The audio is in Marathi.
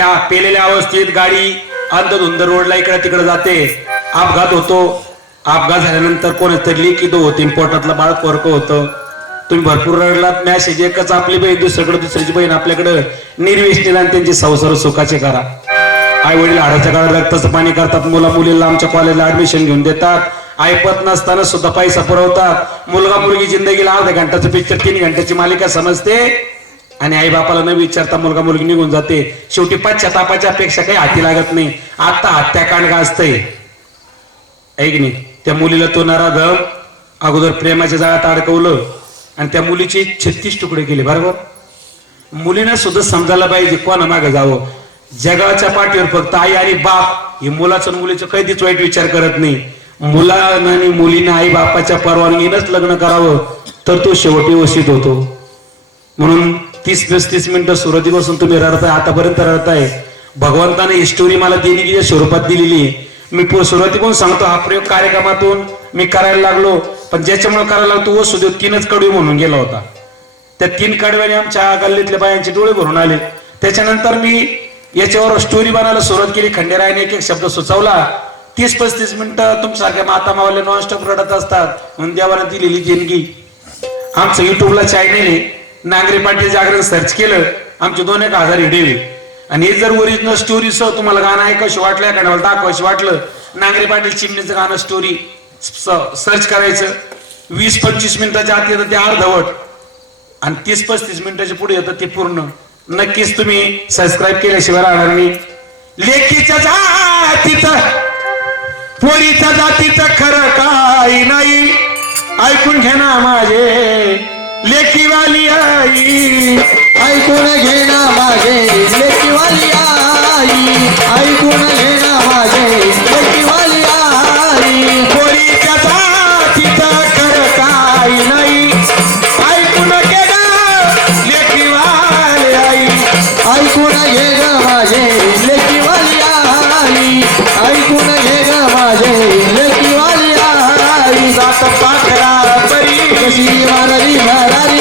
त्या पेलेल्या अवस्थेत गाडी अंधधुंद रोडला इकडे तिकडे जाते. अपघात होतो. अपघात झाल्यानंतर कोणीच तरी लिखित होते. पोटातलं बाळ कोरक होतं. तुम्ही भरपूर रडलात. मॅसेज एकच आपली बहीण दुसरीकडे दुसरीची बहीण आपल्याकडे निर्वेशनीला आणि त्यांचे संसार सुखाचे करा. आई वडील हाडाच्या काळात रक्ताचं पाणी करतात. मुला मुलीला आमच्या कॉलेजला ऍडमिशन घेऊन देतात. ऐपत नसताना सुद्धा पैसा पुरवतात. मुलगा मुलगी जिंदगीला अर्धा घंटाचं पिक्चर तीन घंट्याची मालिका समजते. आणि आई बापाला न विचारता मुलगा मुलगी निघून जाते. शेवटी पश्चातापाच्या अपेक्षा काही हाती लागत नाही. आता हत्याकांड गाजतय. ऐक नाही? त्या मुलीला तो नराधम अगोदर प्रेमाच्या जाळ्यात अडकवलं आणि त्या मुलीचे छत्तीस तुकडे केले बरोबर? मुलीनं सुद्धा समजायला पाहिजे कोणा मागे जावं. जगाच्या पाठीवर फक्त आई आणि बाप हे मुलाचं आणि मुलीचं कधीच वाईट विचार करत नाही. मुलानं आणि मुलीनं आई बापाच्या परवानगीनंच लग्न करावं तर तो शेवटी वसित होतो. म्हणून तीस पस्तीस मिनिटं सुरुवातीपासून तुम्ही रडताय आतापर्यंत रडताय. भगवंताने ही स्टोरी मला देणगीच्या स्वरूपात दिलेली आहे. मी सुरुवातीपासून सांगतो हा प्रयोग कार्यक्रमातून मी करायला लागलो पण ज्याच्यामुळे करायला लागतो व सुद्धा तीनच कडवी म्हणून गेला होता. त्या तीन कडव्याने आमच्या गल्लीतल्या बायांचे डोळे भरून आले. त्याच्यानंतर मी याच्यावर स्टोरी बनायला सुरुवात केली. खंडेरायाने एक एक शब्द सुचवला. तीस पस्तीस मिनिटं तुमच्यासारख्या माता मावले नॉनस्टॉप रडत असतात. म्हणून देवाने दिलेली देणगी. आमचं युट्यूबला चॅनल आहे. नांगरे पाटील जागरण सर्च केलं आमचे दोन एक हजार हिडेले आणि हे जर ओरिजिनल स्टोरी सह तुम्हाला गाणं ऐकावशी वाटलं एखाद्या दाखवायशी वाटलं नांगरे पाटील चिमणीचं गाणं स्टोरी सर्च करायचं. वीस पंचवीस मिनिटाच्या आत येतं ते अर्धवट. आणि तीस पस्तीस मिनिटाच्या पुढे येतं ते पूर्ण. नक्कीच तुम्ही सबस्क्राईब केल्याशिवाय राहणार नाही. लेखीच्या जातीचं पोरीच्या जातीचं खरं काय नाही. ऐकून घे ना माझे. लेखीवाली आई. ऐकून घेणं माझे लेकीवाली आई. ऐकून घेणं माझे लेकीवाली आई. पोरीच्या जातीचं खरं काय नाही. ऐकून घे ना लेखीवाली आई. ऐकून घे ग माझे लेकीवाली आई. ऐकून घे ग माझे लेकीवाली आई. जात पाखरा परी कशी